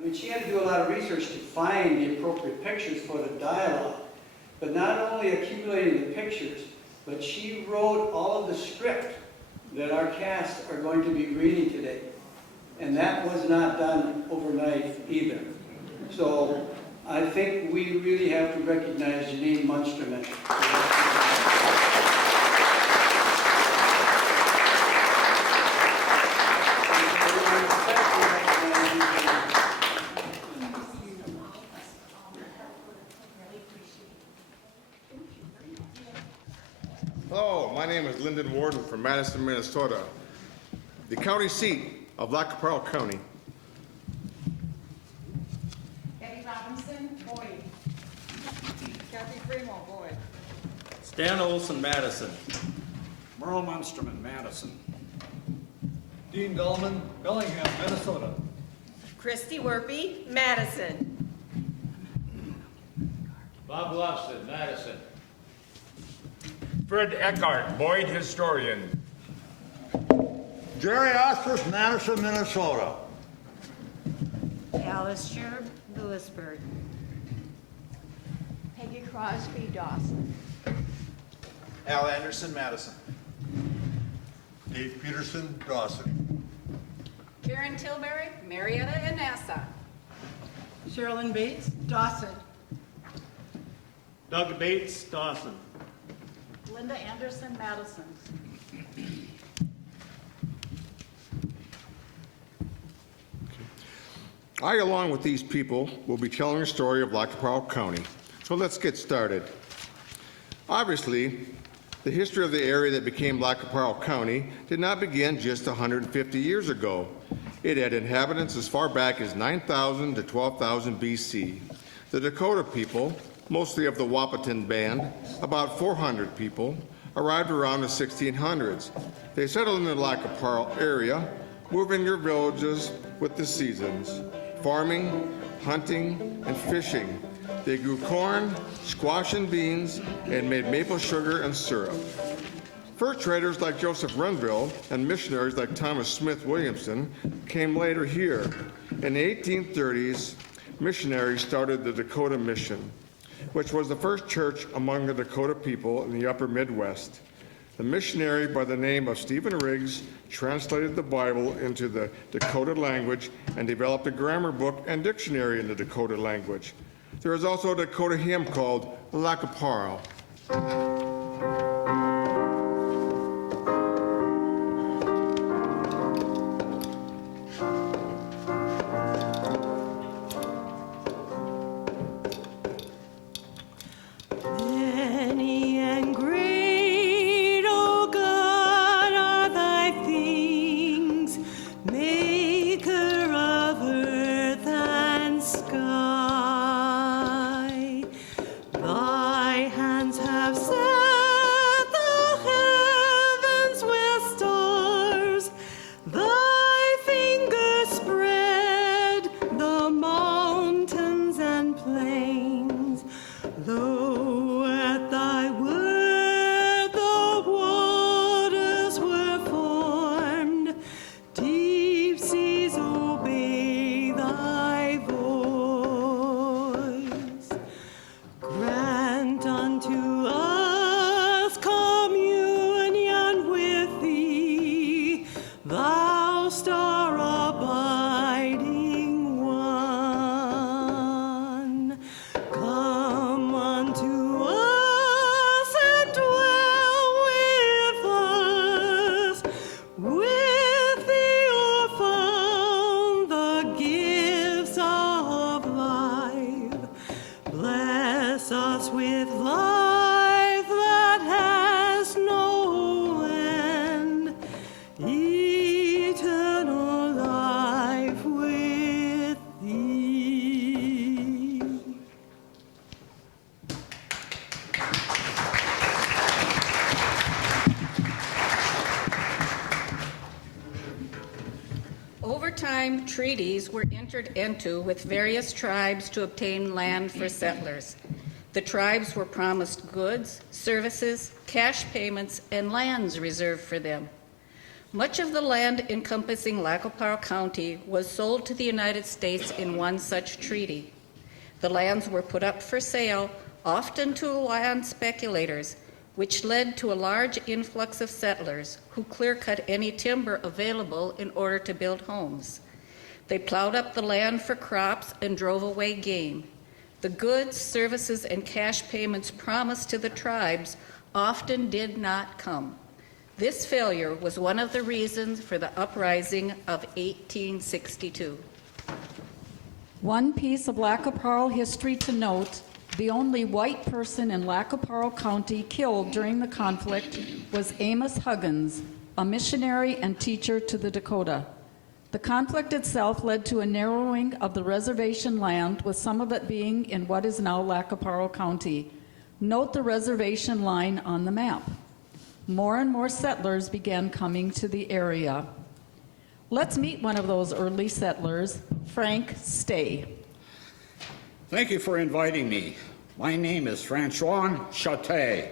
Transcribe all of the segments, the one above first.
I mean, she had to do a lot of research to find the appropriate pictures for the dialogue. But not only accumulating the pictures, but she wrote all of the script that our cast are going to be reading today. And that was not done overnight either. So I think we really have to recognize Janine Munsterman. Hello, my name is Lyndon Warden from Madison, Minnesota, the county seat of Lac qui Parle County. Eddie Robinson, Boyd. Kathy Fremont, Boyd. Stan Olson, Madison. Merle Munsterman, Madison. Dean Dullman, Bellingham, Minnesota. Christy Werpy, Madison. Bob Lofson, Madison. Fred Eckhart, Boyd historian. Jerry Osprey, Madison, Minnesota. Alice Sherb, Lewisburg. Peggy Crosby, Dawson. Al Anderson, Madison. Dave Peterson, Dawson. Karen Tilbury, Marietta, and Nassau. Sherilyn Bates, Dawson. Doug Bates, Dawson. Linda Anderson, Madison. I, along with these people, will be telling the story of Lac qui Parle County. So let's get started. Obviously, the history of the area that became Lac qui Parle County did not begin just 150 years ago. It had inhabitants as far back as 9,000 to 12,000 BC. The Dakota people, mostly of the Wahpeton band, about 400 people, arrived around the 1600s. They settled in the Lac qui Parle area, moving their villages with the seasons, farming, hunting, and fishing. They grew corn, squash and beans, and made maple sugar and syrup. Fur traders like Joseph Renville and missionaries like Thomas Smith Williamson came later here. In the 1830s, missionaries started the Dakota Mission, which was the first church among the Dakota people in the upper Midwest. The missionary by the name of Stephen Riggs translated the Bible into the Dakota language and developed a grammar book and dictionary in the Dakota language. There is also a Dakota hymn called Lac qui Parle. Many and great, O God, are thy things, maker of earth and sky. Thy hands have set the heavens with stars, thy fingers spread the mountains and plains. Lo, at thy word the waters were formed, deep seas obey thy voice. Grant unto us communion with thee, thou star abiding one. Come unto us and dwell with us. With thee are found the gifts of life. Bless us with life that has no end, eternal life with thee. Over time, treaties were entered into with various tribes to obtain land for settlers. The tribes were promised goods, services, cash payments, and lands reserved for them. Much of the land encompassing Lacoparo County was sold to the United States in one such treaty. The lands were put up for sale, often to land speculators, which led to a large influx of settlers who clear-cut any timber available in order to build homes. They plowed up the land for crops and drove away game. The goods, services, and cash payments promised to the tribes often did not come. This failure was one of the reasons for the uprising of 1862. One piece of Lacoparo history to note: the only white person in Lacoparo County killed during the conflict was Amos Huggins, a missionary and teacher to the Dakota. The conflict itself led to a narrowing of the reservation land, with some of it being in what is now Lacoparo County. Note the reservation line on the map. More and more settlers began coming to the area. Let's meet one of those early settlers, Frank Stay. Thank you for inviting me. My name is Francois Chaté.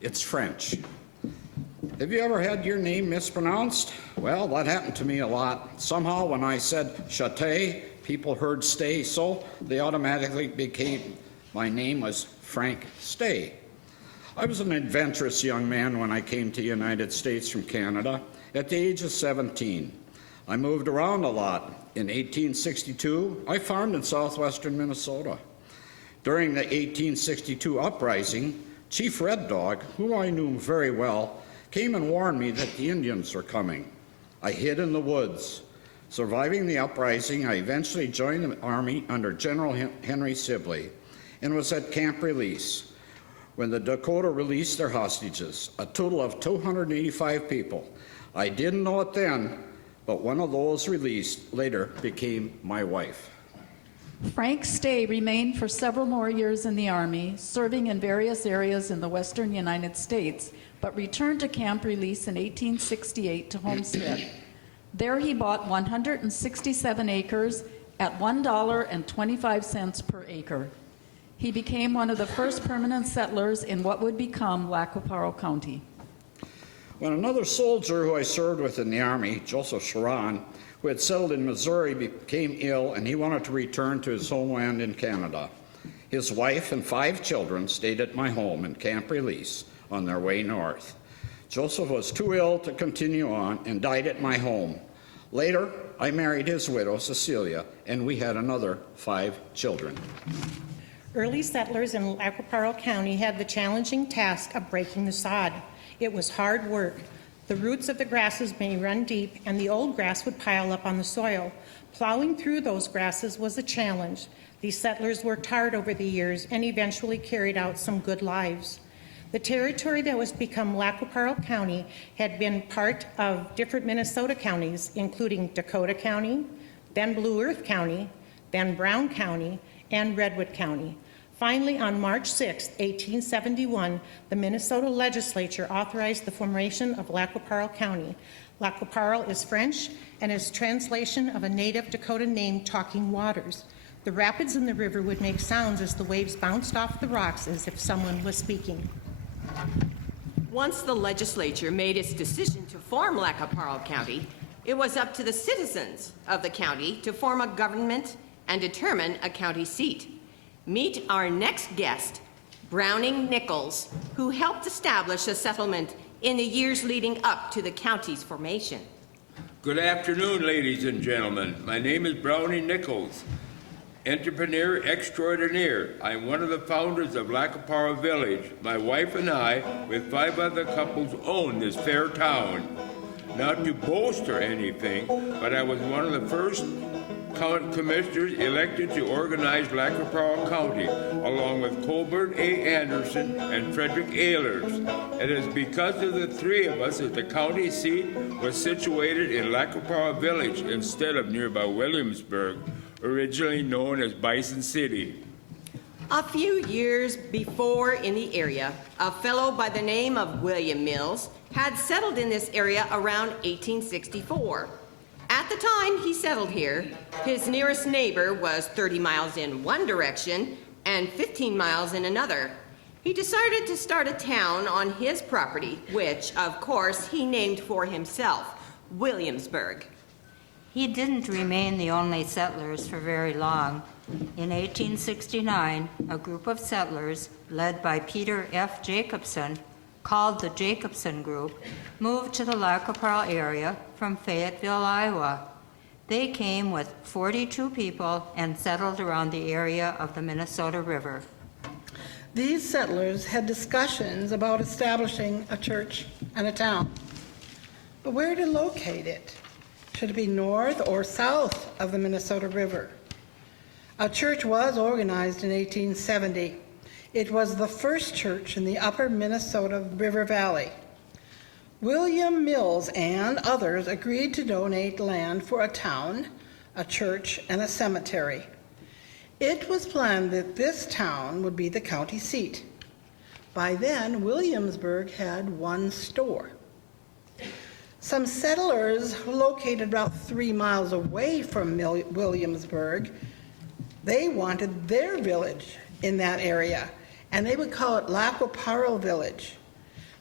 It's French. Have you ever had your name mispronounced? Well, that happened to me a lot. Somehow when I said Chaté, people heard Stay, so they automatically became, my name was Frank Stay. I was an adventurous young man when I came to the United States from Canada at the age of 17. I moved around a lot. In 1862, I farmed in southwestern Minnesota. During the 1862 uprising, Chief Red Dog, who I knew very well, came and warned me that the Indians were coming. I hid in the woods. Surviving the uprising, I eventually joined the Army under General Henry Sibley and was at Camp Release when the Dakota released their hostages, a total of 285 people. I didn't know it then, but one of those released later became my wife. Frank Stay remained for several more years in the Army, serving in various areas in the western United States, but returned to Camp Release in 1868 to homestead. There he bought 167 acres at $1.25 per acre. He became one of the first permanent settlers in what would become Lacoparo County. When another soldier who I served with in the Army, Joseph Sharon, who had settled in Missouri, became ill and he wanted to return to his homeland in Canada, his wife and 5 children stayed at my home in Camp Release on their way north. Joseph was too ill to continue on and died at my home. Later, I married his widow, Cecilia, and we had another 5 children. Early settlers in Lacoparo County had the challenging task of breaking the sod. It was hard work. The roots of the grasses may run deep, and the old grass would pile up on the soil. Plowing through those grasses was a challenge. These settlers worked hard over the years and eventually carried out some good lives. The territory that was become Lacoparo County had been part of different Minnesota counties, including Dakota County, then Blue Earth County, then Brown County, and Redwood County. Finally, on March 6, 1871, the Minnesota legislature authorized the formation of Lacoparo County. Lacoparo is French and is translation of a native Dakota name, Talking Waters. The rapids in the river would make sounds as the waves bounced off the rocks as if someone was speaking. Once the legislature made its decision to form Lacoparo County, it was up to the citizens of the county to form a government and determine a county seat. Meet our next guest, Browning Nichols, who helped establish a settlement in the years leading up to the county's formation. Good afternoon, ladies and gentlemen. My name is Browning Nichols, entrepreneur extraordinaire. I'm one of the founders of Lacoparo Village. My wife and I, with 5 other couples, own this fair town. Not to boast or anything, but I was one of the first commissioners elected to organize Lacoparo County, along with Colbert A. Anderson and Frederick Ehlers. It is because of the 3 of us that the county seat was situated in Lacoparo Village instead of nearby Williamsburg, originally known as Bison City. A few years before in the area, a fellow by the name of William Mills had settled in this area around 1864. At the time he settled here, his nearest neighbor was 30 miles in one direction and 15 miles in another. He decided to start a town on his property, which, of course, he named for himself, Williamsburg. He didn't remain the only settlers for very long. In 1869, a group of settlers, led by Peter F. Jacobson, called the Jacobson Group, moved to the Lac qui Parle area from Fayetteville, Iowa. They came with 42 people and settled around the area of the Minnesota River. These settlers had discussions about establishing a church and a town. But where to locate it? Should it be north or south of the Minnesota River? A church was organized in 1870. It was the first church in the upper Minnesota River Valley. William Mills and others agreed to donate land for a town, a church, and a cemetery. It was planned that this town would be the county seat. By then, Williamsburg had one store. Some settlers located about 3 miles away from Williamsburg, they wanted their village in that area, and they would call it Lac qui Parle Village.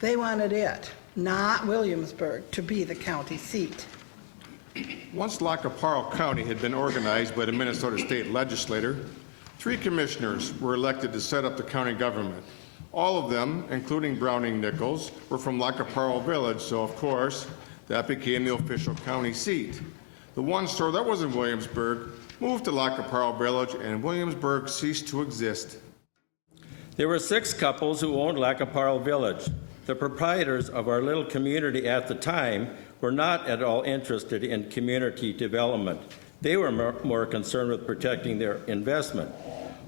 They wanted it, not Williamsburg, to be the county seat. Once Lac qui Parle County had been organized by the Minnesota State Legislature, 3 commissioners were elected to set up the county government. All of them, including Browning Nichols, were from Lac qui Parle Village, so of course, that became the official county seat. The one store that was in Williamsburg moved to Lac qui Parle Village, and Williamsburg ceased to exist. There were 6 couples who owned Lac qui Parle Village. The proprietors of our little community at the time were not at all interested in community development. They were more concerned with protecting their investment.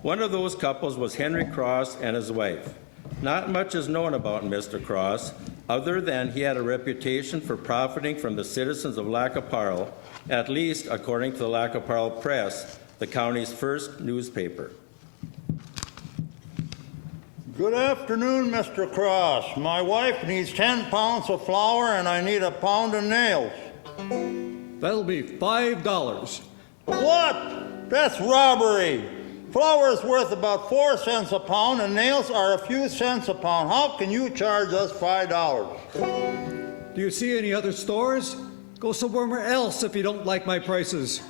One of those couples was Henry Cross and his wife. Not much is known about Mr. Cross, other than he had a reputation for profiting from the citizens of Lac qui Parle, at least according to the Lac qui Parle Press, the county's first newspaper. Good afternoon, Mr. Cross. My wife needs 10 pounds of flour and I need a pound of nails. That'll be $5. What? That's robbery. Flour is worth about 4 cents a pound and nails are a few cents a pound. How can you charge us $5? Do you see any other stores? Go somewhere else if you don't like my prices.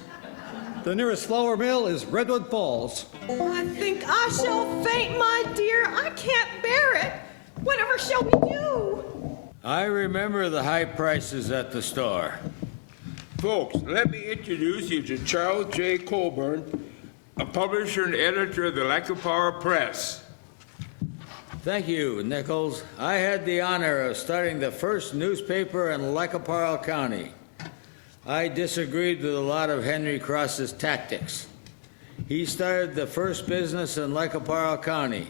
The nearest flour mill is Redwood Falls. I think I shall faint, my dear. I can't bear it. Whatever shall we do? I remember the high prices at the store. Folks, let me introduce you to Charles J. Colburn, a publisher and editor of the Lac qui Parle Press. Thank you, Nichols. I had the honor of starting the first newspaper in Lac qui Parle County. I disagreed with a lot of Henry Cross's tactics. He started the first business in Lac qui Parle County,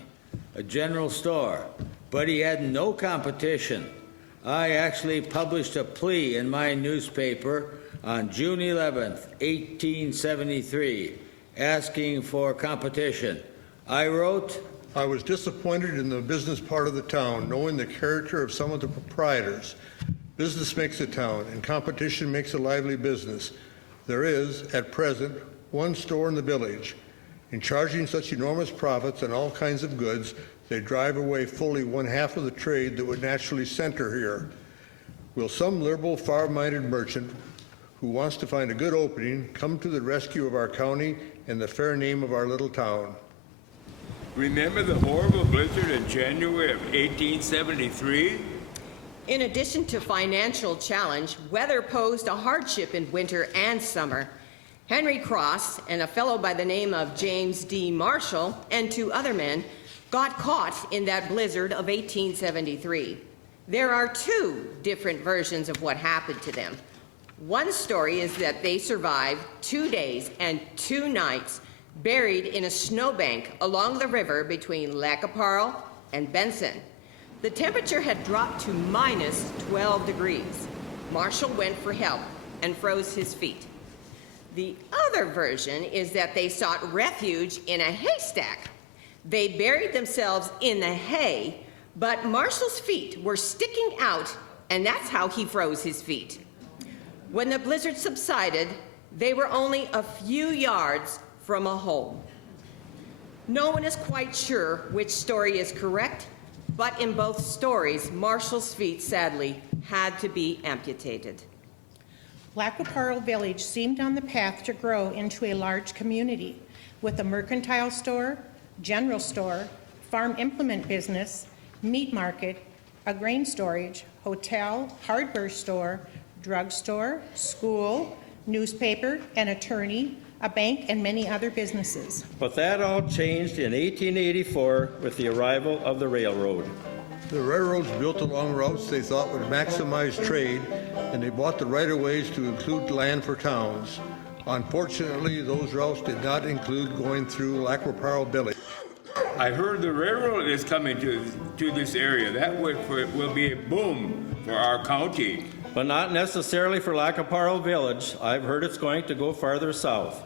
a general store, but he had no competition. I actually published a plea in my newspaper on June 11th, 1873, asking for competition. I wrote, I was disappointed in the business part of the town, knowing the character of some of the proprietors. Business makes a town, and competition makes a lively business. There is, at present, one store in the village. In charging such enormous profits on all kinds of goods, they drive away fully 1/2 of the trade that would naturally center here. Will some liberal, far-minded merchant who wants to find a good opening come to the rescue of our county and the fair name of our little town? Remember the horrible blizzard in January of 1873? In addition to financial challenge, weather posed a hardship in winter and summer. Henry Cross and a fellow by the name of James D. Marshall and 2 other men got caught in that blizzard of 1873. There are 2 different versions of what happened to them. One story is that they survived 2 days and 2 nights buried in a snowbank along the river between Lac qui Parle and Benson. The temperature had dropped to -12 degrees. Marshall went for help and froze his feet. The other version is that they sought refuge in a haystack. They buried themselves in the hay, but Marshall's feet were sticking out, and that's how he froze his feet. When the blizzard subsided, they were only a few yards from a home. No one is quite sure which story is correct, but in both stories, Marshall's feet, sadly, had to be amputated. Lac-Qui-Parle Village seemed on the path to grow into a large community with a mercantile store, general store, farm implement business, meat market, a grain storage, hotel, hardware store, drugstore, school, newspaper, an attorney, a bank, and many other businesses. But that all changed in 1884 with the arrival of the railroad. The railroads built along routes they thought would maximize trade, and they bought the right-of-ways to include land for towns. Unfortunately, those routes did not include going through Lac-Qui-Parle Village. I heard the railroad is coming to this area. That will be a boom for our county. But not necessarily for Lac-Qui-Parle Village. I've heard it's going to go farther south.